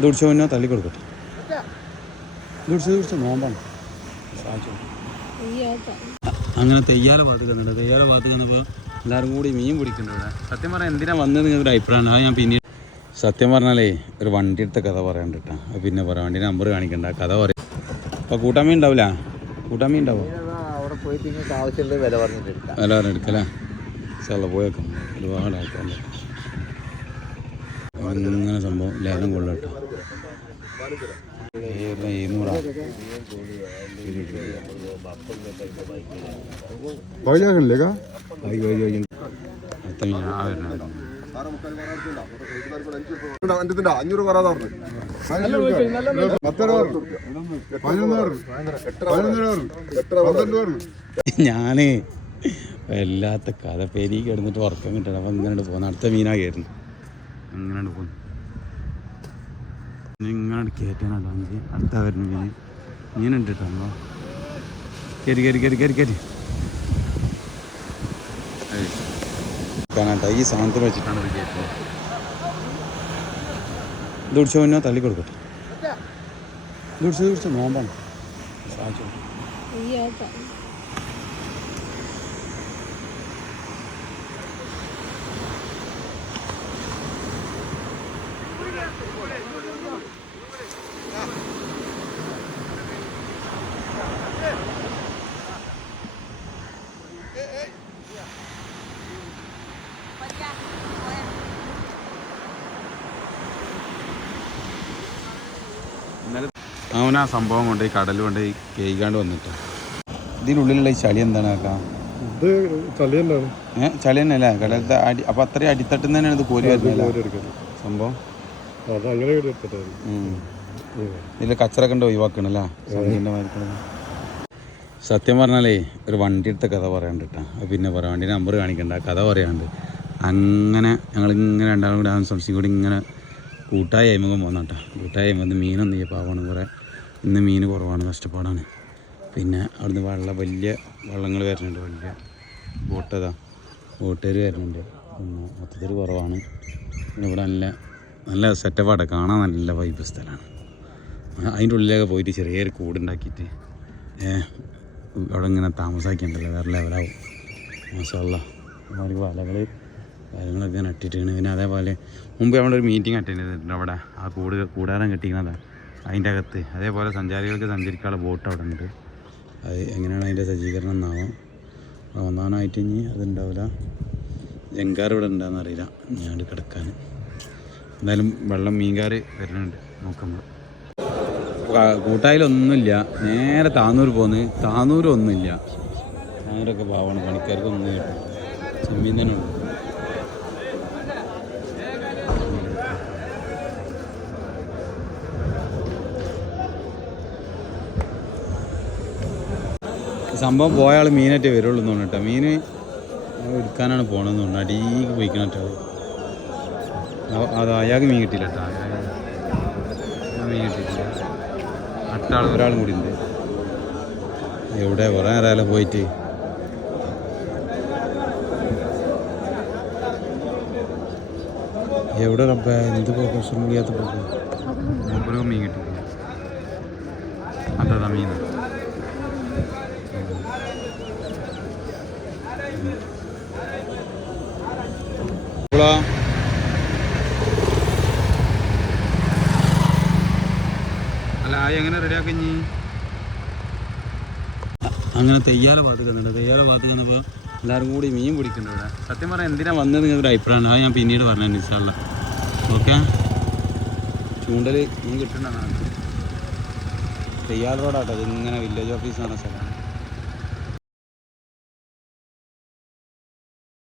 ദൂടിച്ച മുന്നോ തള്ളി കൊടുക്കട്ടെ. ദൂടിച്ച നോമ്പാണ്. അങ്ങനെ തെയ്യാല ഭാഗത്ത് കന്നിട്ട് തെയ്യാല ഭാഗത്ത് കന്നപ്പോൾ എല്ലാവരും കൂടി മീൻ പിടിക്കുന്നുണ്ട് ഇവിടെ. സത്യം പറഞ്ഞാൽ എന്തിനാണ് വന്നത് ഒരു അഭിപ്രായമാണ്. അത് ഞാൻ പിന്നീട് സത്യം പറഞ്ഞാലേ ഒരു വണ്ടി എടുത്ത കഥ പറയാണ്ട് കേട്ടോ. അത് പിന്നെ പറയാം. വണ്ടീൻ്റെ നമ്പർ കാണിക്കണ്ട, കഥ പറയും. അപ്പോൾ കൂട്ടാമീൻ ഉണ്ടാവില്ല? കൂട്ടാമീൻ ഉണ്ടാവും. അവിടെ പോയിട്ട് ആവശ്യമുള്ള വില പറഞ്ഞെടുക്കല്ലേ? സ്ഥലം പോയേക്കാം. ഒരുപാട് ആൾക്കാരുണ്ട്. അങ്ങനെ സംഭവം ലേലം കൊള്ളട്ടോ. 700 ഞാന് വല്ലാത്ത കഥ പെരി കിടന്നിട്ട് ഉറക്കം കിട്ടണം. അപ്പം ഇങ്ങനെ പോകുന്നു. അടുത്ത മീനായിരുന്നു. അങ്ങനെ പോകുന്നു. ഇങ്ങനെ കയറ്റാനല്ല എനിക്ക് അടുത്ത വരുന്ന മീനുണ്ട് കേട്ടോ. കയറി കാണാട്ടോ. ഈ സാധനത്തിൽ വെച്ചിട്ടാണ് ഇത് കയറ്റുന്നത്. ദൂടിച്ച മുന്നോ തള്ളി കൊടുക്കട്ടെ. ദൂടിച്ച നോമ്പാണ്. അവനാ സംഭവം കൊണ്ട് ഈ കടൽ കൊണ്ട് കേൾക്കാണ്ട് വന്നിട്ട് ഇതിനുള്ളിലുള്ള ഈ ചളി എന്താണ് ആക്കാം? ചളി തന്നെയല്ലേ കടലത്തെ അടി. അപ്പം അത്രയും അടിത്തട്ടിൽ തന്നെയാണ് ഇത് കോരി വരുന്നത് സംഭവം. ഇതിൽ കച്ചറൊക്കെ ഉണ്ട് ഒഴിവാക്കണല്ലേ? സത്യം പറഞ്ഞാലേ ഒരു വണ്ടി എടുത്ത കഥ പറയാണ്ട് കേട്ടോ. അത് പിന്നെ പറയാം. വണ്ടീൻ്റെ നമ്പർ കാണിക്കണ്ട, കഥ പറയാണ്ട്. അങ്ങനെ ഞങ്ങളിങ്ങനെ രണ്ടാളും കൂടി സംശയം കൂടി ഇങ്ങനെ കൂട്ടായി അയിമുഖം പോന്നോട്ടോ. കൂട്ടായി അയിമുഖം മീനൊന്നും ഈ പാവാണ്. കുറേ ഇന്ന് മീൻ കുറവാണ്, കഷ്ടപ്പാടാണ്. പിന്നെ അവിടുന്ന് വലിയ വള്ളങ്ങൾ വരുന്നുണ്ട്. വലിയ ബോട്ടേര് വരുന്നുണ്ട്. പിന്നെ മൊത്തത്തിൽ കുറവാണ്. പിന്നെ ഇവിടെ നല്ല സെറ്റപ്പാണ്. കാണാൻ നല്ല വൈബ് സ്ഥലമാണ്. അതിൻ്റെ ഉള്ളിലൊക്കെ പോയിട്ട് ചെറിയൊരു കൂടുണ്ടാക്കിയിട്ട് അവിടെ ഇങ്ങനെ താമസാക്കിയിട്ടുണ്ടല്ലോ. വേറെ ലെവലാവും. മാഷാഅല്ലാ. അതുമാതിരി കാര്യങ്ങളൊക്കെ നട്ടിട്ടാണ്. പിന്നെ അതേപോലെ മുമ്പ് നമ്മളൊരു മീറ്റിംഗ് അറ്റൻഡ് ചെയ്തിട്ടുണ്ട് അവിടെ. ആ കൂടാരം കെട്ടിക്കുന്നത് അതിൻ്റെ അകത്ത്. അതേപോലെ സഞ്ചാരികൾക്ക് സഞ്ചരിക്കാനുള്ള ബോട്ട് അവിടെ ഉണ്ട്. അത് എങ്ങനെയാണ് അതിൻ്റെ സജ്ജീകരണം എന്നാവും. ഒന്നാനായിട്ട് ഇനി അതുണ്ടാവില്ല. ജങ്കാർ ഇവിടെ ഉണ്ടാകുന്ന അറിയില്ല. ഞാൻ കിടക്കാൻ എന്തായാലും മീൻകാർ വരുന്നുണ്ട്. നോക്കുമ്പോൾ കൂട്ടായിലൊന്നുമില്ല. നേരെ താന്നൂർ പോന്ന്. താന്നൂരൊന്നുമില്ല. താന്നൂരൊക്കെ പാവണം. പണിക്കാർക്കൊന്നും കിട്ടും. ചെമ്മീൻ തന്നെ ഉള്ളു. സംഭവം പോയ ആൾ മീനായിട്ട് വരുള്ളൂ എന്ന് തോന്നുന്നു കേട്ടോ. മീൻ എടുക്കാനാണ് പോകണമെന്ന് തോന്നുന്നു. അടിക്ക് പോയിക്കണം കേട്ടോ. അത് അയാൾക്ക് മീൻ കിട്ടിയില്ല കേട്ടോ. മീൻ കിട്ടിയിട്ടില്ല. ഒരാളും കൂടി ഉണ്ട്. എവിടെ കുറേ നേരം പോയിട്ട് എവിടെ റബ്ബ എന്ത് പോക്കും ശ്രമിക്കാത്ത പോക്കും. മൂപ്പരോ മീൻ കിട്ടിയില്ല. അതാ മീൻ. അല്ല എങ്ങനെ റെഡിയാക്കി? അങ്ങനെ തെയ്യാല ഭാഗത്ത് കന്നിട്ട് തെയ്യാല ഭാഗത്ത് കന്നപ്പോൾ എല്ലാവരും കൂടി മീൻ പിടിക്കുന്നുണ്ട് ഇവിടെ. സത്യം പറഞ്ഞാൽ എന്തിനാണ് വന്നത് ഒരു അഭിപ്രായമാണ്. അത് ഞാൻ പിന്നീട് പറഞ്ഞു ഇൻഷാല്ലാ. ഓക്കെ. ചൂണ്ടൽ മീൻ കിട്ടുന്നതാണ്. തെയ്യാല റോഡാട്ടോ. ഇതിങ്ങനെ വില്ലേജ് ഓഫീസ് നടന്ന സ്ഥലമാണ്.